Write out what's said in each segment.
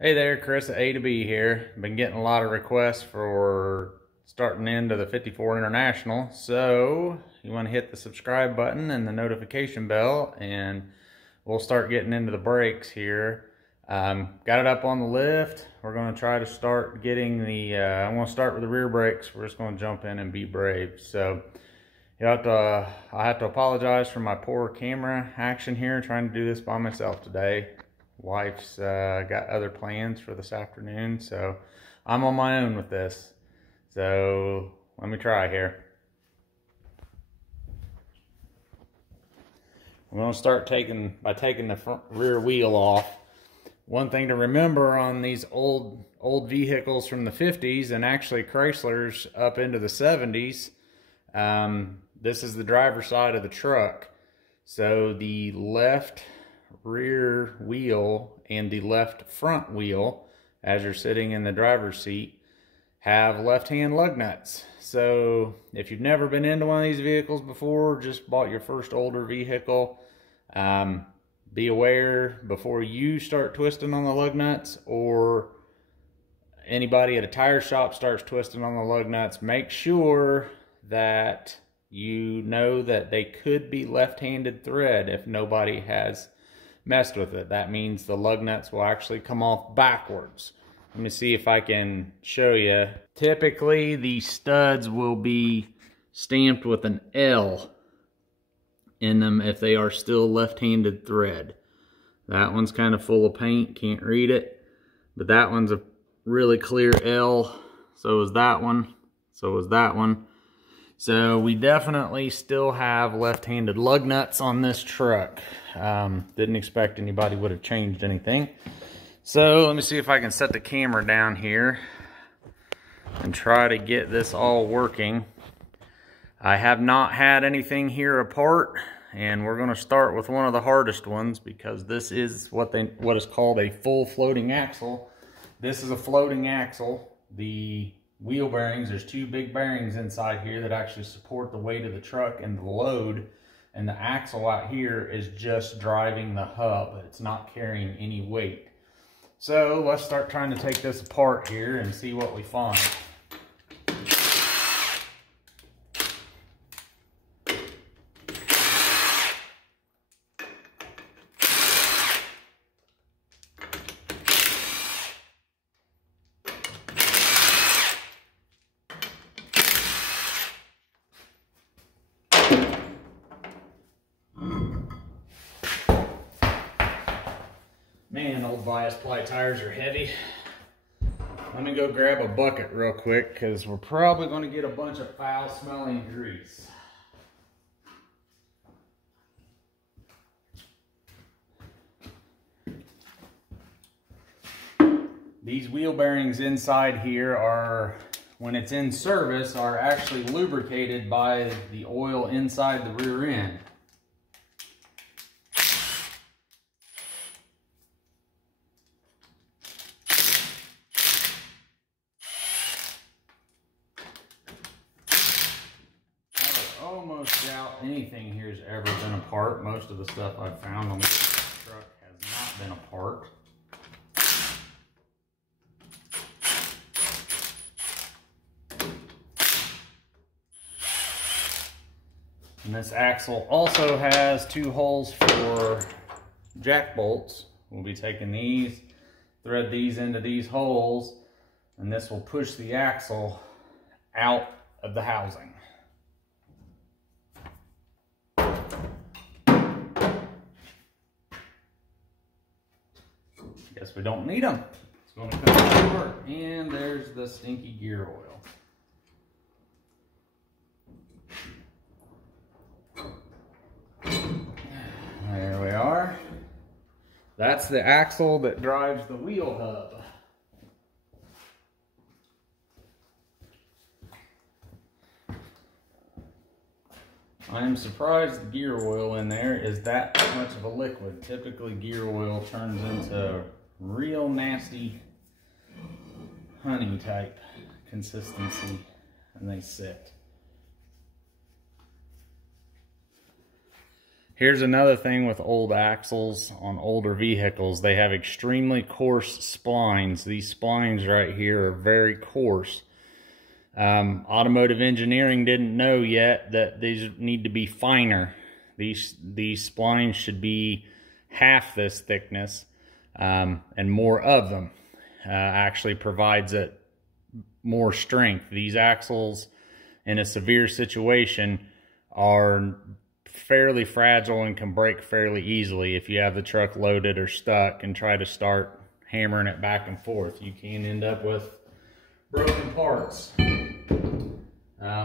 Hey there, Chris at A to B here. Been getting a lot of requests for starting into the 54 International, so you want to hit the subscribe button and the notification bell, and we'll start getting into the brakes here. Got it up on the lift. We're going to try to start getting the, I'm going to start with the rear brakes. We're just going to jump in and be brave. So I have to apologize for my poor camera action here, trying to do this by myself today. Wife's got other plans for this afternoon, so I'm on my own with this. So let me try here. I'm going to start by taking the front rear wheel off. One thing to remember on these old vehicles from the 50s, and actually Chryslers up into the 70s, this is the driver's side of the truck. So the left rear wheel and the left front wheel, as you're sitting in the driver's seat, have left-hand lug nuts. So if you've never been into one of these vehicles before, just bought your first older vehicle, be aware before you start twisting on the lug nuts, or anybody at a tire shop starts twisting on the lug nuts, make sure that you know that they could be left-handed thread if nobody has messed with it. That means the lug nuts will actually come off backwards. Let me see if I can show you. Typically the studs will be stamped with an L in them if they are still left-handed thread. That one's kind of full of paint, can't read it, but that one's a really clear L. So is that one, so is that one. So we definitely still have left-handed lug nuts on this truck. Didn't expect anybody would have changed anything. So let me see if I can set the camera down here and try to get this all working. I have not had anything here apart, and we're going to start with one of the hardest ones because this is what is called a full floating axle. This is a floating axle. The wheel bearings, there's two big bearings inside here that actually support the weight of the truck and the load, and the axle out here is just driving the hub. It's not carrying any weight. So let's start trying to take this apart here and see what we find. Man, old bias ply tires are heavy. Let me go grab a bucket real quick because we're probably going to get a bunch of foul smelling grease. These wheel bearings inside here are, when it's in service, are actually lubricated by the oil inside the rear end. Almost doubt anything here has ever been apart. Most of the stuff I've found on this truck has not been apart. And this axle also has two holes for jack bolts. We'll be taking these, thread these into these holes, and this will push the axle out of the housing. Guess we don't need them. It's going to come apart. And there's the stinky gear oil. There we are. That's the axle that drives the wheel hub. I am surprised the gear oil in there is that much of a liquid. Typically gear oil turns into real nasty honey type consistency, and they sit. Here's another thing with old axles on older vehicles. They have extremely coarse splines. These splines right here are very coarse. Automotive engineering didn't know yet that these need to be finer. These splines should be half this thickness, and more of them actually provides it more strength. These axles in a severe situation are fairly fragile and can break fairly easily. If you have the truck loaded or stuck and try to start hammering it back and forth, you can end up with broken parts,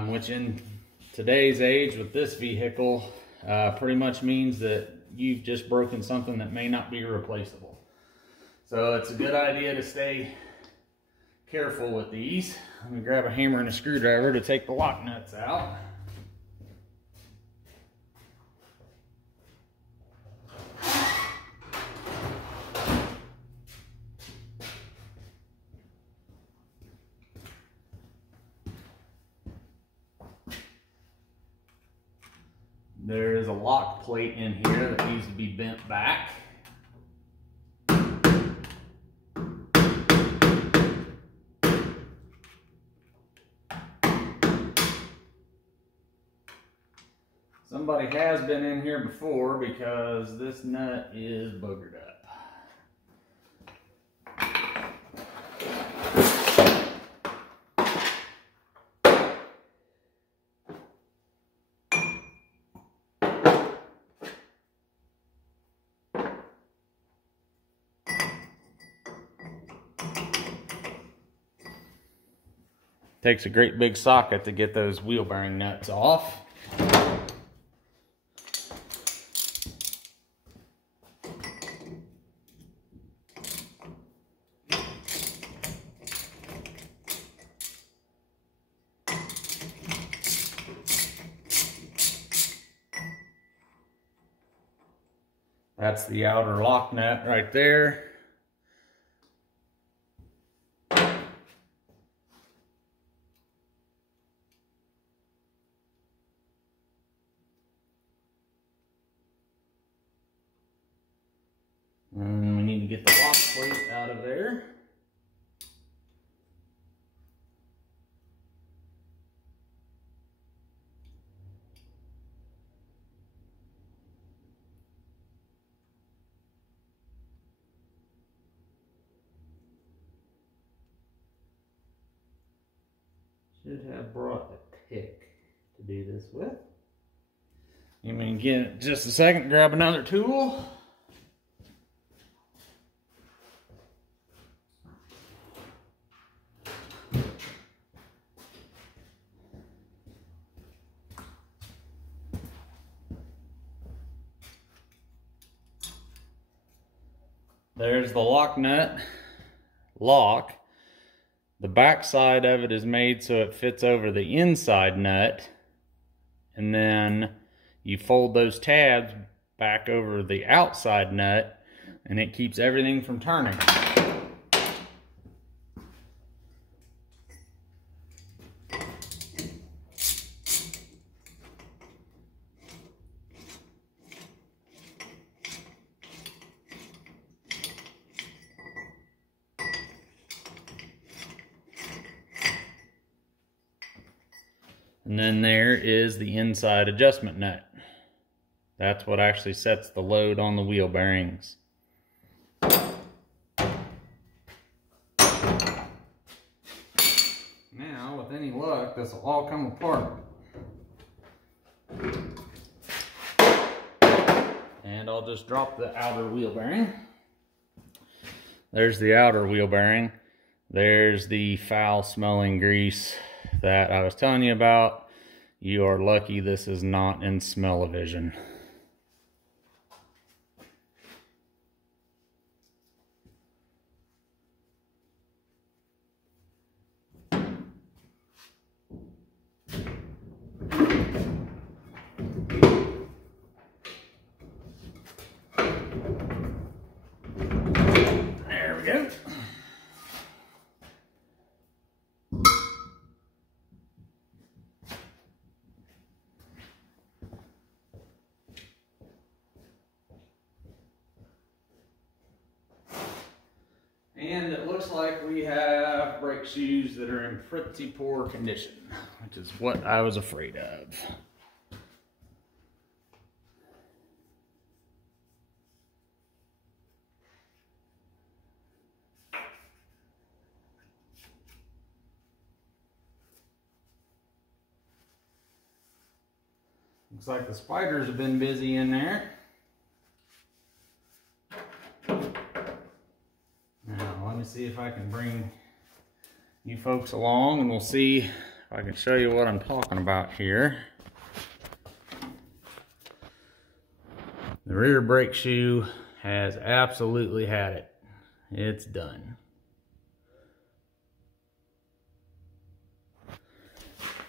which in today's age with this vehicle pretty much means that you've just broken something that may not be replaceable. So it's a good idea to stay careful with these. Let me grab a hammer and a screwdriver to take the lock nuts out. There is a lock plate in here that needs to be bent back. Somebody has been in here before because this nut is boogered up. Takes a great big socket to get those wheel bearing nuts off. That's the outer lock nut right there. And we need to get the lock plate out of there. Should have brought a pick to do this with. You may get just a second, grab another tool. There's the lock nut lock. The back side of it is made so it fits over the inside nut, and then you fold those tabs back over the outside nut and it keeps everything from turning. And then there is the inside adjustment nut. That's what actually sets the load on the wheel bearings. Now, with any luck, this will all come apart. And I'll just drop the outer wheel bearing. There's the outer wheel bearing. There's the foul-smelling grease that I was telling you about. You are lucky this is not in smell-o-vision. There we go. And it looks like we have brake shoes that are in pretty poor condition, which is what I was afraid of. Looks like the spiders have been busy in there. Now, let me see if I can bring you folks along and we'll see if I can show you what I'm talking about here. The rear brake shoe has absolutely had it. It's done.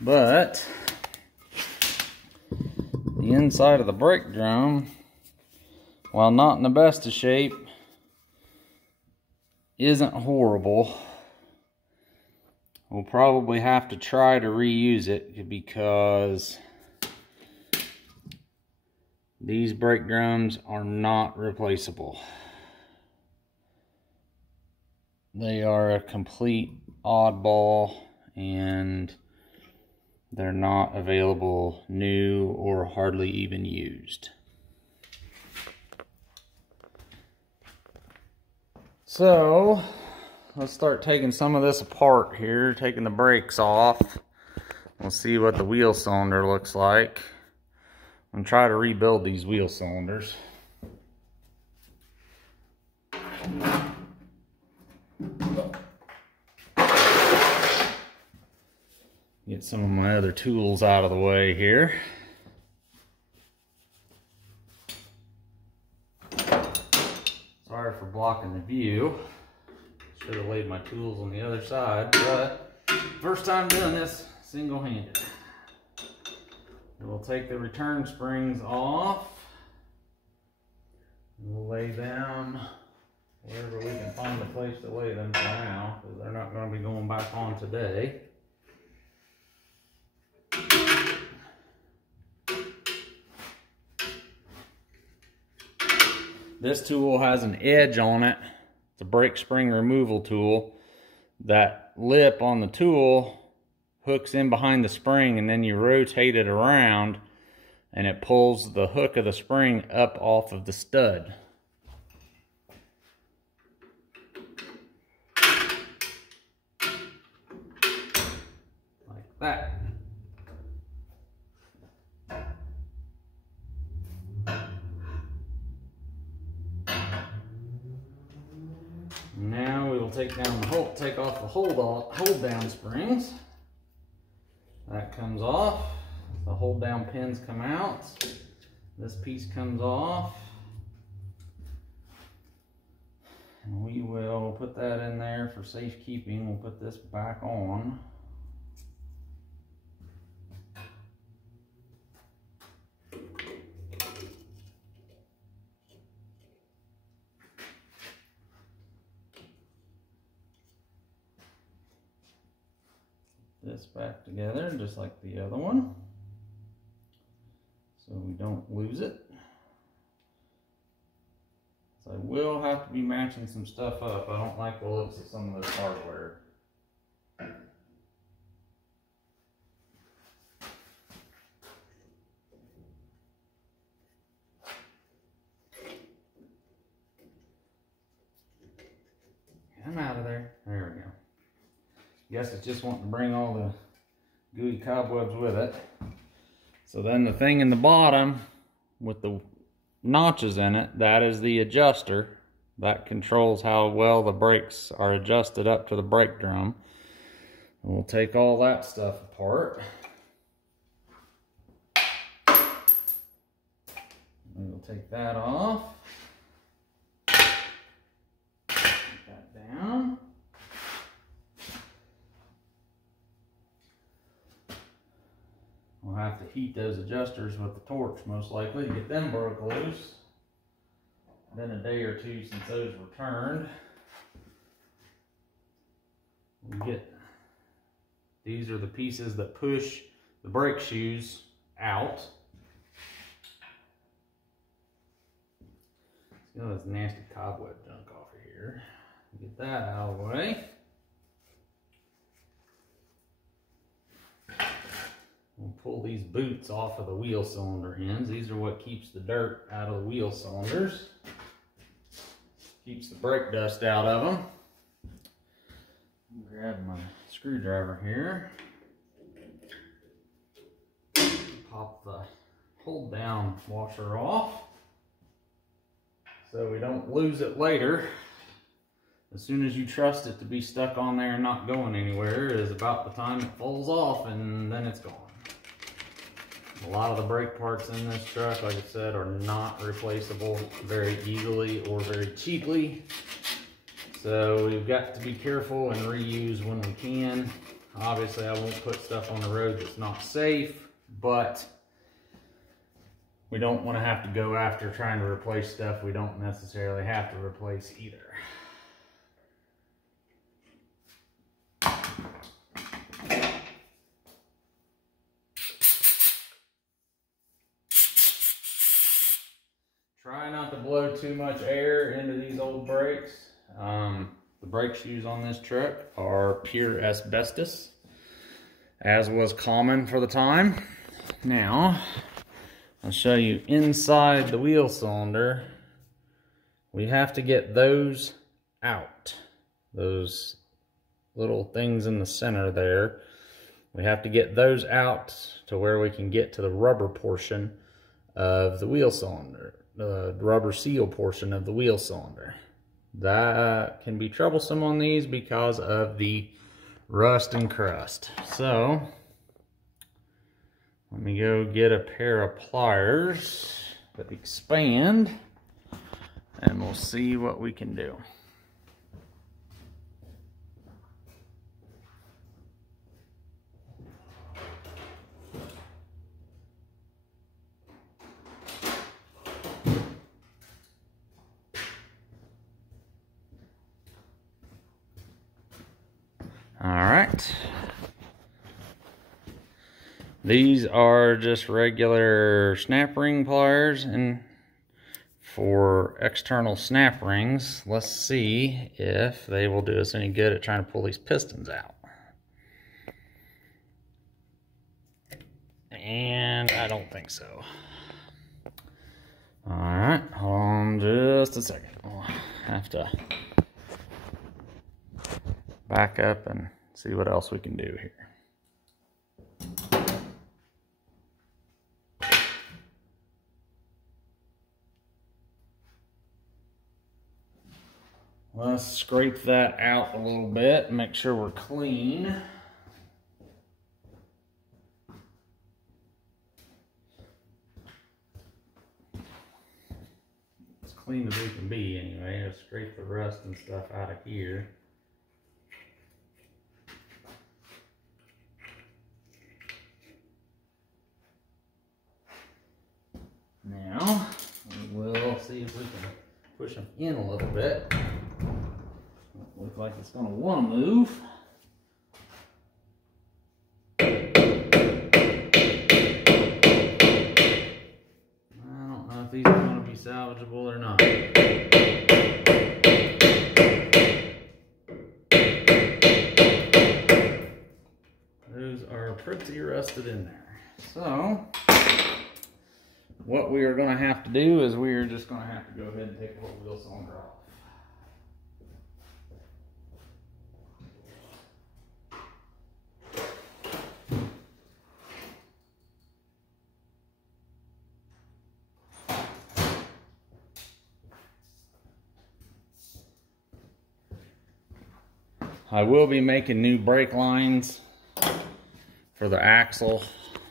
But the inside of the brake drum, while not in the best of shape, isn't horrible. We'll probably have to try to reuse it because these brake drums are not replaceable. They are a complete oddball and they're not available new or hardly even used. So let's start taking some of this apart here, taking the brakes off. We'll see what the wheel cylinder looks like. I'm gonna try to rebuild these wheel cylinders. Get some of my other tools out of the way here. Sorry for blocking the view. Should have laid my tools on the other side, but first time doing this single-handed. We'll take the return springs off. We'll lay them wherever we can find a place to lay them for now, because they're not going to be going back on today. This tool has an edge on it. It's a brake spring removal tool. That lip on the tool hooks in behind the spring, and then you rotate it around and it pulls the hook of the spring up off of the stud. Like that. Now we will take off the hold down springs. That comes off. The hold down pins come out. This piece comes off. And we will put that in there for safekeeping. We'll put this back on. This back together just like the other one, so we don't lose it. So I will have to be matching some stuff up. I don't like the looks of some of this hardware. I'm out of there. There we go. Guess it's just wanting to bring all the gooey cobwebs with it. So then the thing in the bottom with the notches in it, that is the adjuster. That controls how well the brakes are adjusted up to the brake drum. And we'll take all that stuff apart. And we'll take that off. Put that down. We'll have to heat those adjusters with the torch most likely to get them broke loose. Been a day or two since those returned. These are the pieces that push the brake shoes out. Let's get all this nasty cobweb junk off of here. Get Get that out of the way. We'll pull these boots off of the wheel cylinder ends. These are what keeps the dirt out of the wheel cylinders. Keeps the brake dust out of them. Grab my screwdriver here. Pop the hold down washer off so we don't lose it later. As soon as you trust it to be stuck on there and not going anywhere is about the time it falls off, and then it's gone. A lot of the brake parts in this truck, like I said, are not replaceable very easily or very cheaply. So we've got to be careful and reuse when we can. Obviously, I won't put stuff on the road that's not safe, but we don't want to have to go after trying to replace stuff we don't necessarily have to replace either. Try not to blow too much air into these old brakes. The brake shoes on this truck are pure asbestos, as was common for the time. Now, I'll show you inside the wheel cylinder. We have to get those out. Those little things in the center there. We have to get those out to where we can get to the rubber portion of the wheel cylinder. The rubber seal portion of the wheel cylinder. That can be troublesome on these because of the rust and crust. So, let me go get a pair of pliers that expand, and we'll see what we can do. Alright, these are just regular snap ring pliers, and for external snap rings, let's see if they will do us any good at trying to pull these pistons out. And I don't think so. Alright, hold on just a second. I'll have to back up and see what else we can do here. Let's scrape that out a little bit and make sure we're clean. As clean as we can be anyway. Let's scrape the rust and stuff out of here. Now, we'll see if we can push them in a little bit. Looks like it's going to want to move. I don't know if these are going to be salvageable or not. Those are pretty rusted in there. So, what we are going to have to do is we are just going to have to go ahead and take the whole wheel cylinder off. I will be making new brake lines for the axle,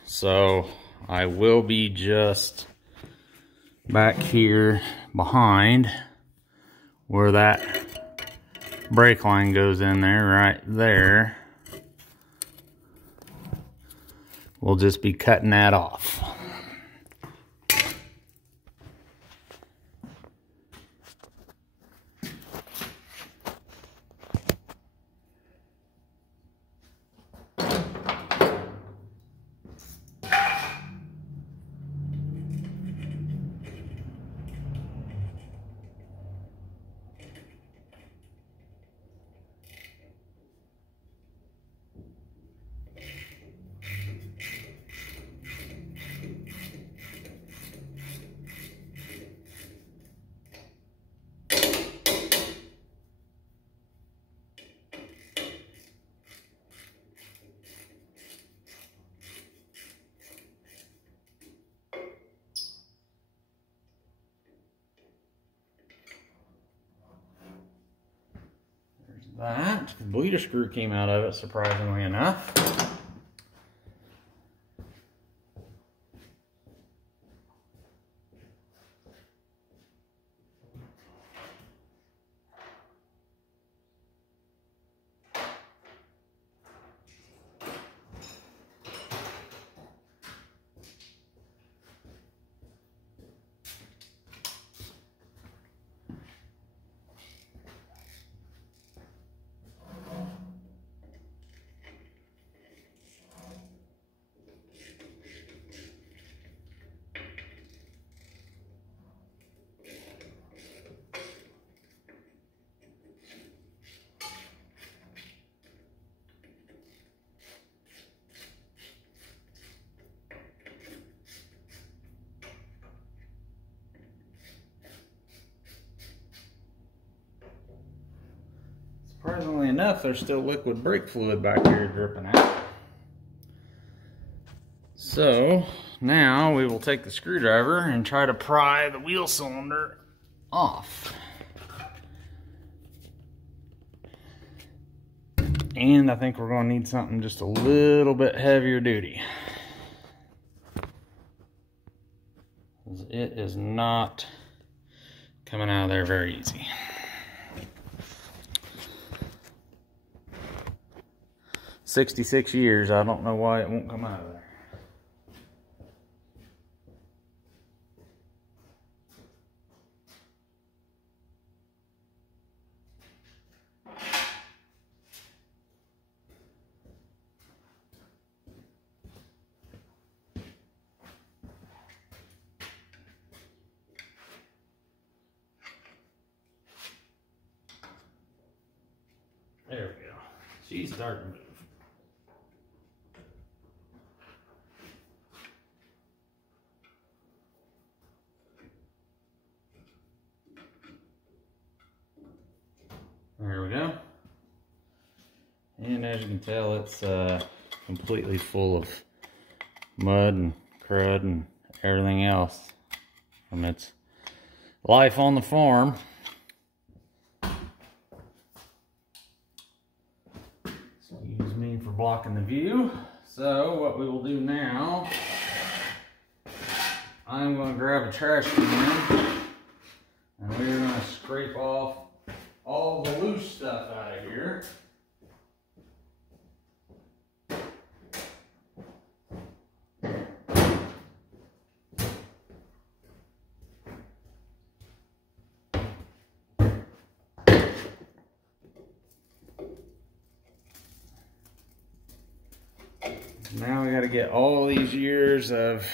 so I will be just back here behind where that brake line goes in there, right there. We'll just be cutting that off. that. The bleeder screw came out of it, surprisingly enough. Surprisingly enough, there's still liquid brake fluid back here dripping out. So now we will take the screwdriver and try to pry the wheel cylinder off. And I think we're going to need something just a little bit heavier duty. It is not coming out of there very easy. "66 years, I don't know why it won't come out of there." There we go. She's starting to move. There we go. And as you can tell, it's completely full of mud and crud and everything else from its life on the farm. Excuse me for blocking the view. So what we will do now, I'm going to grab a trash can and we're going to scrape off all the loose stuff out of here. Now we got to get all these years of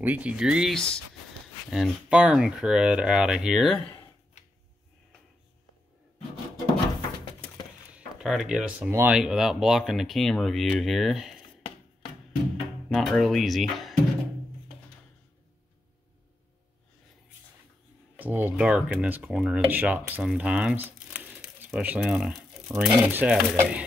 leaky grease and farm crud out of here. Try to get us some light without blocking the camera view here. Not real easy. It's a little dark in this corner of the shop sometimes, especially on a rainy Saturday.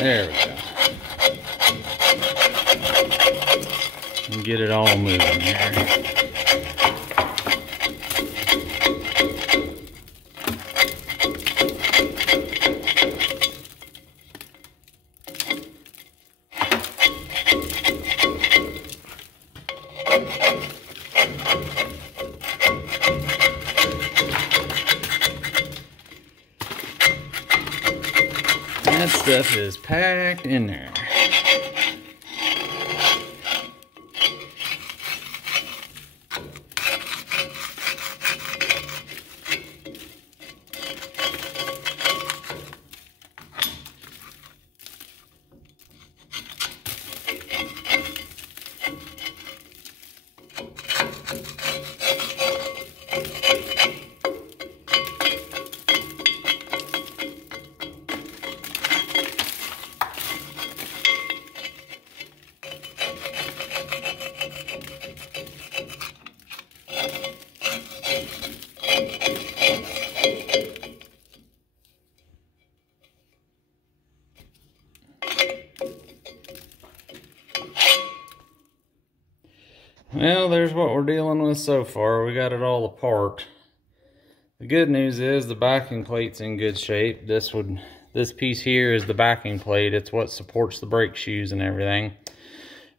There we go. And get it all moving here. That stuff is packed in there. there's what we're dealing with so far. We got it all apart. The good news is the backing plate's in good shape. This piece here is the backing plate. It's what supports the brake shoes and everything.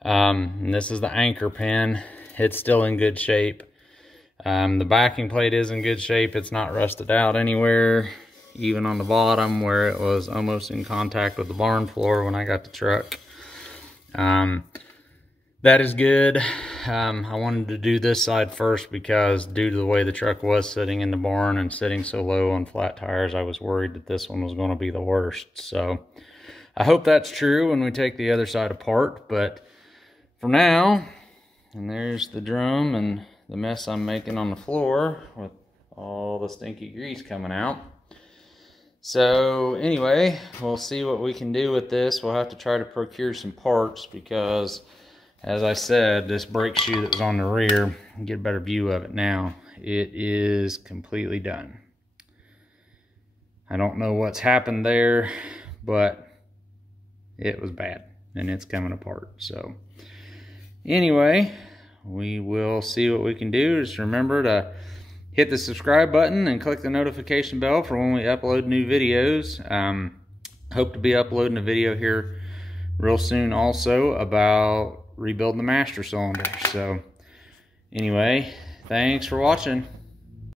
And this is the anchor pin. It's still in good shape. The backing plate is in good shape. It's not rusted out anywhere, even on the bottom where it was almost in contact with the barn floor when I got the truck. That is good. I wanted to do this side first because due to the way the truck was sitting in the barn and sitting so low on flat tires, I was worried that this one was going to be the worst. So I hope that's true when we take the other side apart. But for now, and there's the drum and the mess I'm making on the floor with all the stinky grease coming out. So anyway, we'll see what we can do with this. We'll have to try to procure some parts because, as I said, this brake shoe that was on the rear, get a better view of it now, it is completely done. I don't know what's happened there, but it was bad and it's coming apart. So anyway, we will see what we can do. Just remember to hit the subscribe button and click the notification bell for when we upload new videos. Hope to be uploading a video here real soon also about rebuilding the master cylinder. So anyway, thanks for watching.